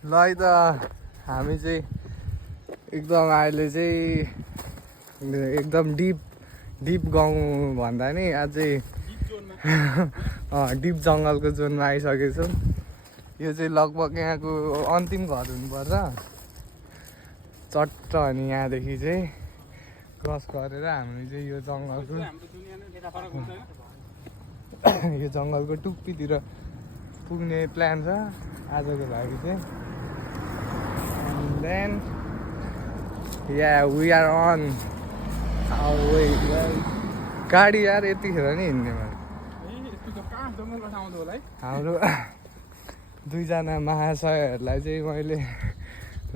ल है त हामी चाहिँ एकदम अहिले चाहिँ एकदम डिप गाउँ भन्दा नि अझै डिप जङ्गलको जोनमा आइसकेको छौँ। यो चाहिँ लगभग यहाँको अन्तिम घर हुनुपर्छ। चट्ट अनि यहाँदेखि चाहिँ क्रस गरेर हामी चाहिँ यो जङ्गलको टुप्पीतिर पुग्ने प्लान छ आजको लागि चाहिँ। And then yeah, we are on our way. गाडी यार यतिखेर नि हिँड्ने हाम्रो दुईजना महाशयहरूलाई चाहिँ मैले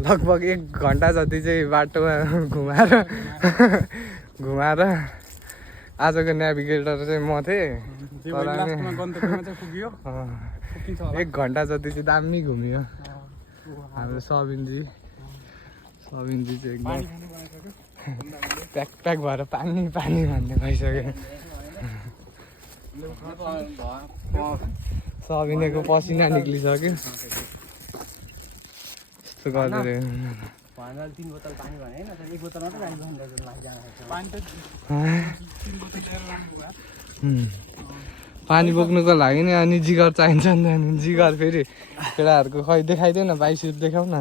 लगभग 1 घन्टा जति चाहिँ बाटोमा घुमाएर आजको नेभिगेटर चाहिँ म थिएँ। 1 घन्टा जति चाहिँ दामी घुमियो हाम्रो सबिनजी चाहिँ एकदम प्याक भएर पानी भन्ने भइसक्यो। सबिनेको पसिना निक्लिसक्यो। यस्तो गर्दै पानी बोक्नुको लागि नि अनि जिगर चाहिन्छ नि त। जिगर फेरि केटाहरूको खै देखाइदेऊ न, बाइसेप देखाउ न।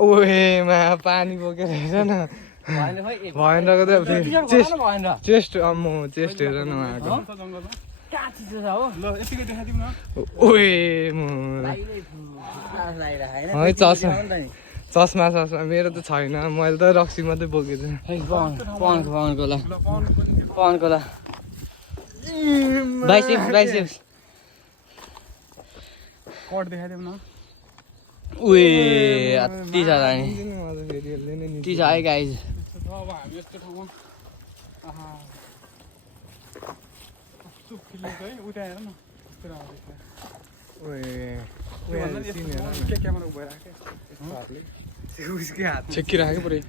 ओहेमा पानी बोकेर हेर न भएनको त चेस्ट चेस्ट हेर न उहाँको। ओए चस्मा मेरो त छैन, मैले त रक्सी मात्रै बोकेको छु। बाइसेप्स कट देखाइदेऊ न। उए अति छ नि, ती छ है गाइज। अब हामी यस्तो ठाउँमा उता हेर न क्यामेरा भइरहेको छेकिराखेको पुरै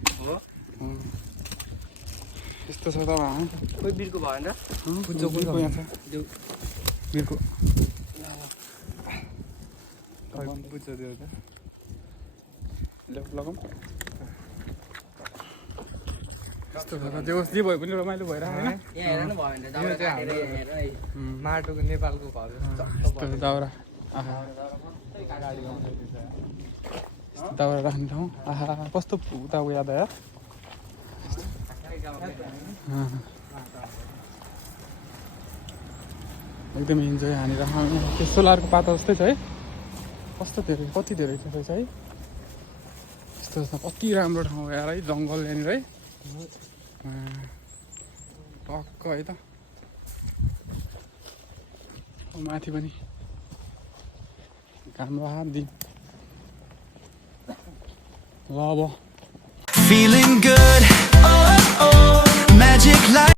यस्तो छ त। खोइ बिर्को भएन र बिर्को यहाँ छ बिर्को लगाउँ। यस्तो छ जे होस् जे भए पनि रमाइलो भइरहेको होइन। माटोको नेपालको घर दाउरा दाउरा राख्ने ठाउँ। आहा कस्तो उता उयो याद आयो। एकदमै इन्जोय हानेर त्यो सोलरको पाता जस्तै छ है। कस्तो धेरै कति धेरै रहेछ है। यस्तो कति राम्रो ठाउँ यार है, जङ्गल यहाँनिर है टक्क है त। माथि पनि घाम दिन ल अब